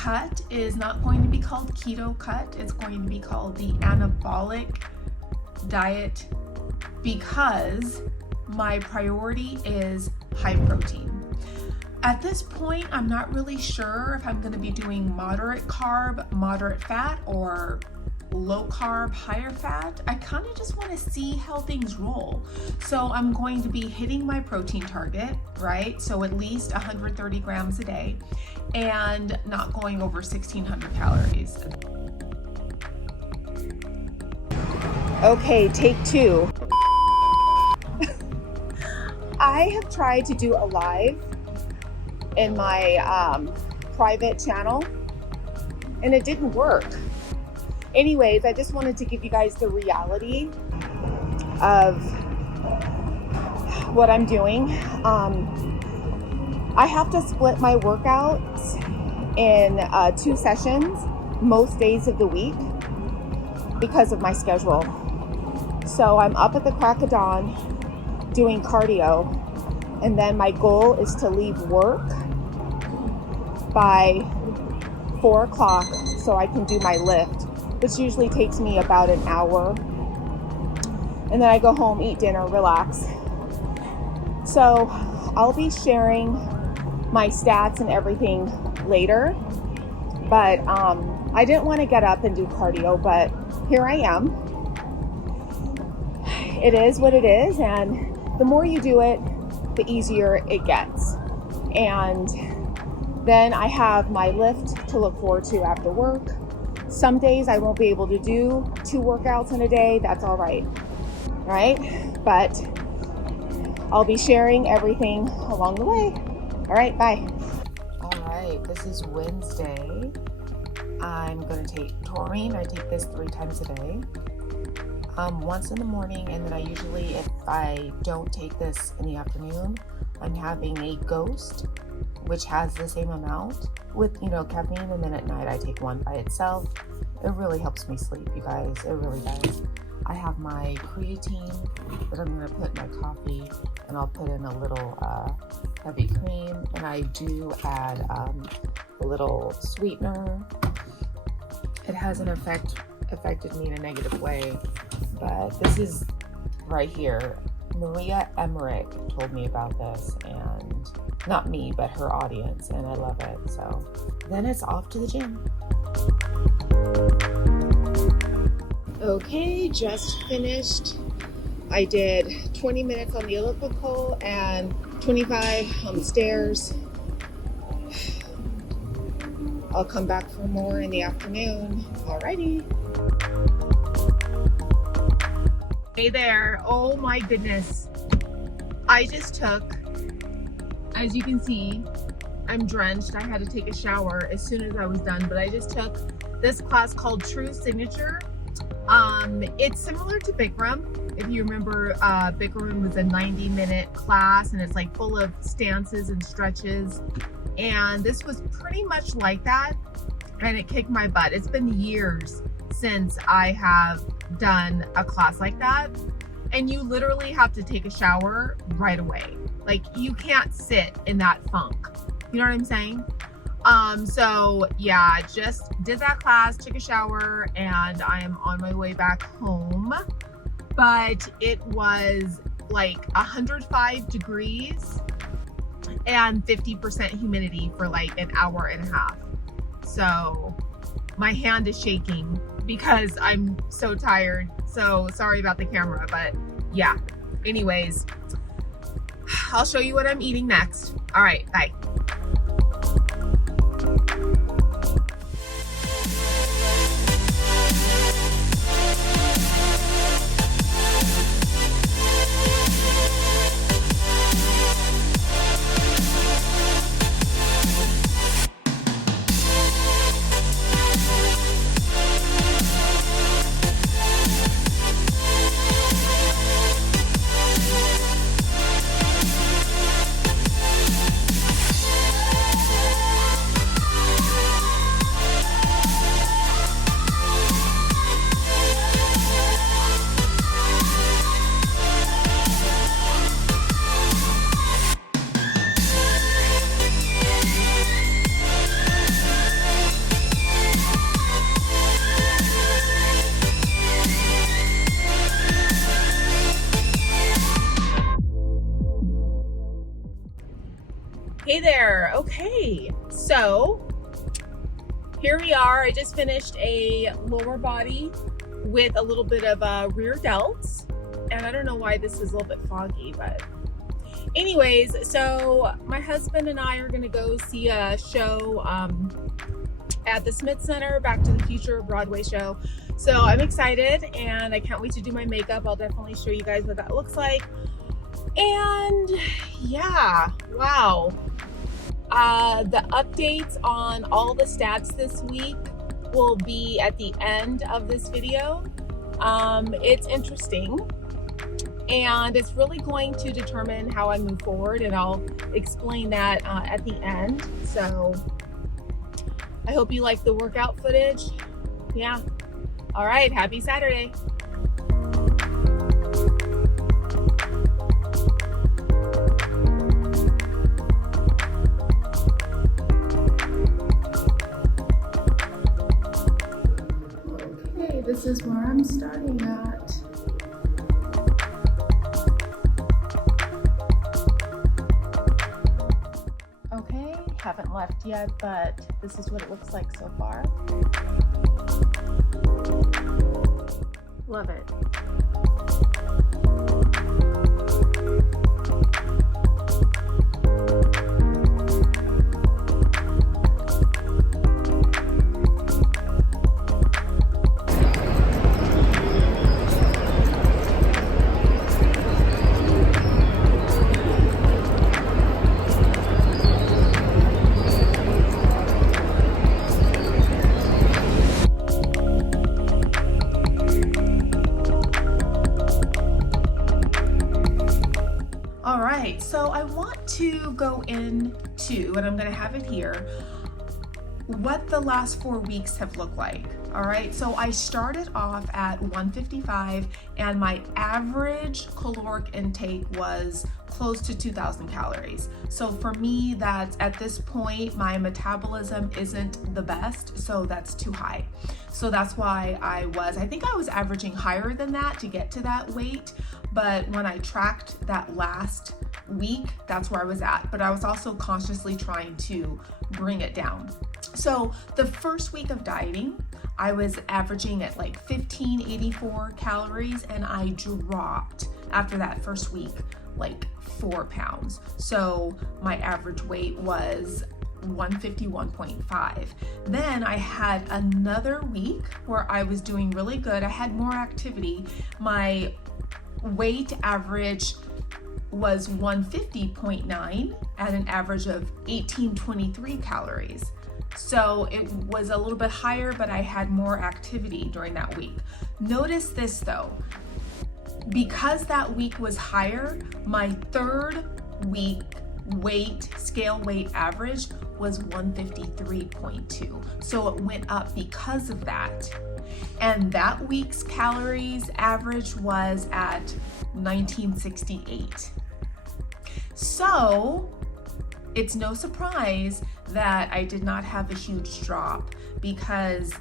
cut is not going to be called keto cut. It's going to be called the anabolic diet because my priority is high protein. At this point, I'm not really sure if I'm going to be doing moderate carb, moderate fat, or low carb, higher fat. I kind of just want to see how things roll. So I'm going to be hitting my protein target, right? So at least 130 grams a day and not going over 1,600 calories. Okay, take two. I have tried to do a live in my private channel and it didn't work. Anyways, I just wanted to give you guys the reality of what I'm doing. I have to split my workouts in 2 sessions most days of the week because of my schedule. So I'm up at the crack of dawn doing cardio, and then my goal is to leave work by 4 o'clock so I can do my lift, which usually takes me about an hour. And then I go home, eat dinner, relax. So I'll be sharing my stats and everything later, but I didn't want to get up and do cardio, but here I am. It is what it is, and the more you do it, the easier it gets. And then I have my lift to look forward to after work. Some days I won't be able to do 2 workouts in a day. That's all right, right? But I'll be sharing everything along the way. All right, bye. All right, this is Wednesday. I'm going to take taurine. I take this 3 times a day. Once in the morning, and then I usually, if I don't take this in the afternoon, I'm having a Ghost, which has the same amount with, caffeine, and then at night I take one by itself. It really helps me sleep, you guys. It really does. I have my creatine that I'm going to put in my coffee, and I'll put in a little heavy cream, and I do add a little sweetener. It hasn't affected me in a negative way, but this is right here. Maria Emmerich told me about this, and not me, but her audience, and I love it. So then it's off to the gym. Okay, just finished. I did 20 minutes on the elliptical and 25 on the stairs. I'll come back for more in the afternoon. Alrighty. Hey there. Oh my goodness. I just took, as you can see, I'm drenched. I had to take a shower as soon as I was done, but I just took this class called True Signature. It's similar to Bikram. If you remember, Bikram was a 90-minute class, and it's like full of stances and stretches. And this was pretty much like that, and it kicked my butt. It's been years since I have done a class like that, and you literally have to take a shower right away. Like, you can't sit in that funk. You know what I'm saying? So yeah, just did that class, took a shower, and I am on my way back home. But it was like 105 degrees and 50% humidity for like an hour and a half. So my hand is shaking because I'm so tired. So sorry about the camera, but yeah. Anyways, I'll show you what I'm eating next. All right, bye. Hey there. Okay, so here we are. I just finished a lower body with a little bit of rear delts, and I don't know why this is a little bit foggy, but anyways, so my husband and I are going to go see a show at the Smith Center, Back to the Future Broadway show. So I'm excited and I can't wait to do my makeup. I'll definitely show you guys what that looks like. And yeah, wow. The updates on all the stats this week will be at the end of this video. It's interesting and it's really going to determine how I move forward, and I'll explain that at the end. So I hope you like the workout footage. Yeah. All right. Happy Saturday. Okay, this is where I'm starting at. Okay, haven't left yet, but this is what it looks like so far. Love it. All right, so I want to go into, and I'm gonna have it here, what the last 4 weeks have looked like. All right, so I started off at 155 and my average caloric intake was close to 2,000 calories. So for me, that's at this point, my metabolism isn't the best, so that's too high. So that's why I think I was averaging higher than that to get to that weight. But when I tracked that last week, that's where I was at. But I was also consciously trying to bring it down. So the first week of dieting, I was averaging at like 1584 calories, and I dropped after that first week like 4 pounds. So my average weight was 151.5. Then I had another week where I was doing really good. I had more activity. My weight average was 150.9 at an average of 1823 calories. So it was a little bit higher, but I had more activity during that week. Notice this though, because that week was higher, my third week scale weight average was 153.2. So it went up because of that. And that week's calories average was at 1968. So it's no surprise that I did not have a huge drop, because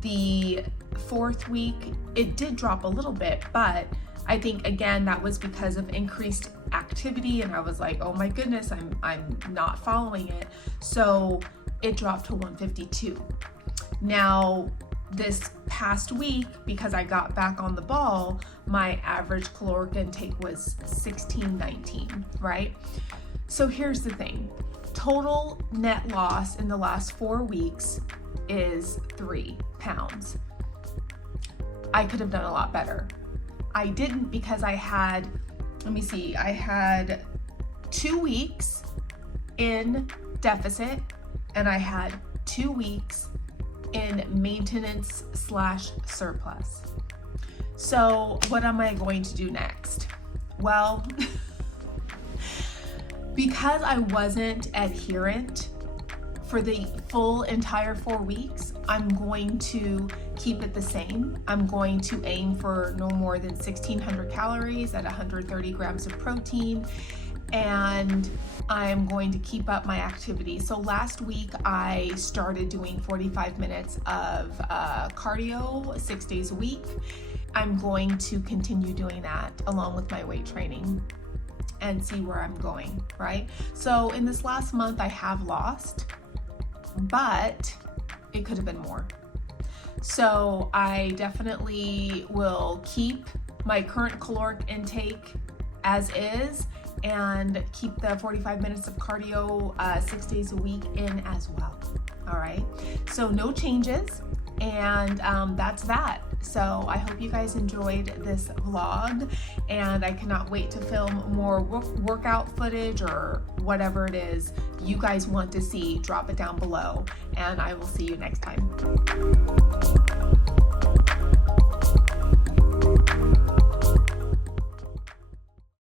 the fourth week, it did drop a little bit, but I think again, that was because of increased activity, and I was like, oh my goodness, I'm not following it. So it dropped to 152. Now, this past week, because I got back on the ball, my average caloric intake was 1619, right? So here's the thing. Total net loss in the last 4 weeks is 3 pounds. I could have done a lot better. I didn't, because I had, I had 2 weeks in deficit and I had 2 weeks in maintenance / surplus. So what am I going to do next? Well, because I wasn't adherent for the full entire 4 weeks, I'm going to keep it the same. I'm going to aim for no more than 1,600 calories at 130 grams of protein, and I'm going to keep up my activity. So last week I started doing 45 minutes of cardio 6 days a week. I'm going to continue doing that along with my weight training. and see where I'm going, right? So in this last month I have lost, but it could have been more. So I definitely will keep my current caloric intake as is and keep the 45 minutes of cardio 6 days a week in as well. All right, so no changes, and that's that. So I hope you guys enjoyed this vlog, and I cannot wait to film more workout footage or whatever it is you guys want to see. Drop it down below, and I will see you next time.